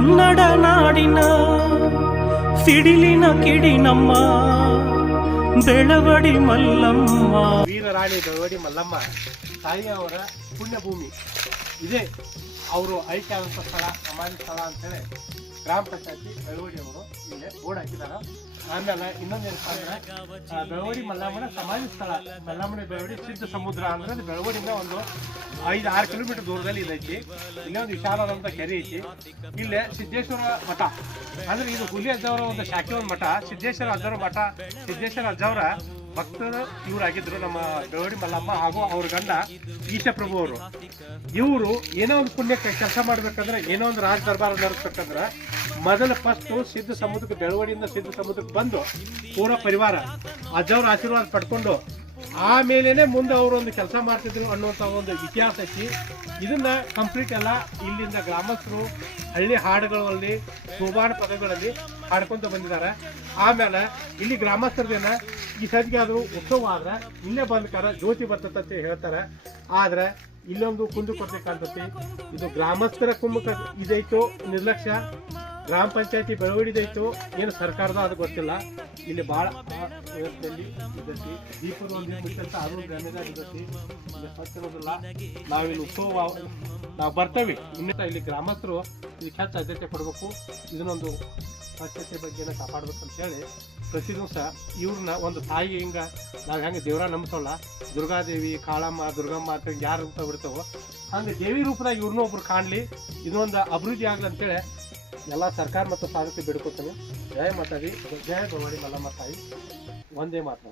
ಕನ್ನಡ ನಾಡಿನ ಸಿಡಿಲಿನ ಕಿಡಿ ನಮ್ಮ ಬೆಳವಡಿ ಮಲ್ಲಮ್ಮ. ವೀರರಾಣಿ ಬೆಳವಡಿ ಮಲ್ಲಮ್ಮ ತಾಯಿಯವರ ಪುಣ್ಯಭೂಮಿ ಇದೆ. ಅವರು ಐಕ್ಯ ಆದಂಥ ಸ್ಥಳ, ಸಮಾಧಿ ಸ್ಥಳ ಅಂತೇಳಿ ಗ್ರಾಮ ಪಂಚಾಯತಿ ಬೆಳವಡಿ ಅವರು ಇಲ್ಲೇ ಬೋರ್ಡ್ ಹಾಕಿದಾರ. ಆಮೇಲೆ ಇನ್ನೊಂದೇನಪ್ಪ ಅಂದ್ರೆ ಬೆಳವಡಿ ಮಲ್ಲಮ್ಮನ ಸಮಾಧಿ ಸ್ಥಳ, ಮಲ್ಲಮ್ಮನ ಬೆಳವಡಿ ಸಿದ್ಧ ಸಮುದ್ರ ಅಂದ್ರೆ ಬೆಳವಡಿಯಿಂದ ಒಂದು 5-6 ಕಿಲೋಮೀಟರ್ ದೂರದಲ್ಲಿ ಇದೈತಿ. ಇಲ್ಲೇ ಒಂದು ವಿಶಾಲವಾದಂಥ ಕೆರೆ ಐತಿ. ಇಲ್ಲೇ ಸಿದ್ದೇಶ್ವರ ಮಠ ಅಂದ್ರೆ ಇದು ಹುಲಿ ಅಜ್ಜವರ ಒಂದು ಶಾಖೆ ಒಂದು ಮಠ. ಸಿದ್ದೇಶ್ವರ ಅಜ್ಜವರ ಮಠ, ಸಿದ್ದೇಶ್ವರ ಅಜ್ಜವರ ಭಕ್ತರು ಇವರಾಗಿದ್ರು ನಮ್ಮ ಬೆಳವಡಿ ಮಲ್ಲಮ್ಮ ಹಾಗೂ ಅವ್ರ ಗಂಡ ಈಶಪ್ರಭು ಅವರು. ಇವರು ಏನೋ ಒಂದು ಪುಣ್ಯಕ್ಕೆ ಕೆಲಸ ಮಾಡ್ಬೇಕಂದ್ರೆ, ಏನೋ ಒಂದು ರಾಜ ದರ್ಬಾರ ನಡೆಸ್ಬೇಕಂದ್ರೆ ಮೊದಲ ಫಸ್ಟ್ ಸಿದ್ಧ ಸಮುದ್ರಕ್ಕೆ, ಬೆಳವಡಿಯಿಂದ ಸಿದ್ಧ ಸಮುದ್ರಕ್ಕೆ ಬಂದು ಪೂರ ಪರಿವಾರ ಅಜ್ಜವ್ರ ಆಶೀರ್ವಾದ ಪಡ್ಕೊಂಡು ಆಮೇಲೆ ಮುಂದೆ ಅವರು ಒಂದು ಕೆಲಸ ಮಾಡ್ತಿದ್ರು ಅನ್ನುವಂಥ ಒಂದು ಇತಿಹಾಸ ಐತಿ. ಇದನ್ನ ಕಂಪ್ಲೀಟ್ ಎಲ್ಲ ಇಲ್ಲಿಂದ ಗ್ರಾಮಸ್ಥರು ಹಳ್ಳಿ ಹಾಡುಗಳಲ್ಲಿ, ಸೋಬಾನ ಪದಗಳಲ್ಲಿ ಹಾಡ್ಕೊಂತ ಬಂದಿದ್ದಾರೆ. ಆಮೇಲೆ ಇಲ್ಲಿ ಗ್ರಾಮಸ್ಥರದೇನ ಈ ಸದ್ಗೆ ಆದರೂ ಉತ್ಸವ ಆದ್ರೆ ಇಲ್ಲೇ ಬಂದ್ಕಾರ ಜ್ಯೋತಿ ಬರ್ತದಂತ ಹೇಳ್ತಾರೆ. ಆದ್ರೆ ಇಲ್ಲೊಂದು ಕುಂದು ಕೊರತೆ ಕಾಣ್ತತಿ. ಇದು ಗ್ರಾಮಸ್ಥರ ಕುಂಭ ಇದೈತೋ ನಿರ್ಲಕ್ಷ್ಯ, ಗ್ರಾಮ ಪಂಚಾಯತಿ ಬೆಳವಡಿದೈತು ಏನು ಸರ್ಕಾರದ ಅದು ಗೊತ್ತಿಲ್ಲ. ಇಲ್ಲಿ ಭಾಳ ವ್ಯವಸ್ಥೆಯಲ್ಲಿ ಇದೈತಿ. ದೀಪದ ಒಂದು ಮುಚ್ಚಂತ ಅದು ಡ್ಯಾಮೇಜ್ ಇದೈತಿ. ಇಲ್ಲಿ ಸ್ವಚ್ಛ ಇರೋದಿಲ್ಲ. ನಾವಿಲ್ಲಿ ಉತ್ಸವ ನಾವು ಬರ್ತೇವೆ. ಇನ್ನಿತ ಇಲ್ಲಿ ಗ್ರಾಮಸ್ಥರು ಇದಕ್ಕೆ ಹೆಚ್ಚು ಆದ್ಯತೆ ಕೊಡಬೇಕು. ಇದನ್ನೊಂದು ಸ್ವಚ್ಛತೆ ಬಗ್ಗೆನ ಕಾಪಾಡ್ಬೇಕು ಅಂತೇಳಿ ಪ್ರತಿ ದಿವಸ ಇವ್ರನ್ನ ಒಂದು ತಾಯಿ ಹಿಂಗೆ ನಾವು ಹೆಂಗೆ ದೇವರ ನಂಬಿಸೋಲ್ಲ, ದುರ್ಗಾದೇವಿ, ಕಾಳಮ್ಮ, ದುರ್ಗಮ್ಮ ಅಂತ ಯಾರು ರೂಪ ಬಿಡ್ತಾವೋ ಹಂಗೆ ದೇವಿ ರೂಪದಾಗ ಇವ್ರನ್ನೂ ಒಬ್ರು ಕಾಣಲಿ, ಇದೊಂದು ಅಭಿವೃದ್ಧಿ ಆಗಲಿ ಅಂತೇಳಿ ಎಲ್ಲ ಸರ್ಕಾರ ಮತ್ತು ಸಾಧ್ಯತೆ ಬಿಡ್ಕೋತಾನೆ. ಜಯ ಮಾತಾಡಿ, ಜಯ ಬೆಳವಡಿ ಮಲ್ಲಮ್ಮ ತಾಯಿ, ಒಂದೇ ಮಾತು.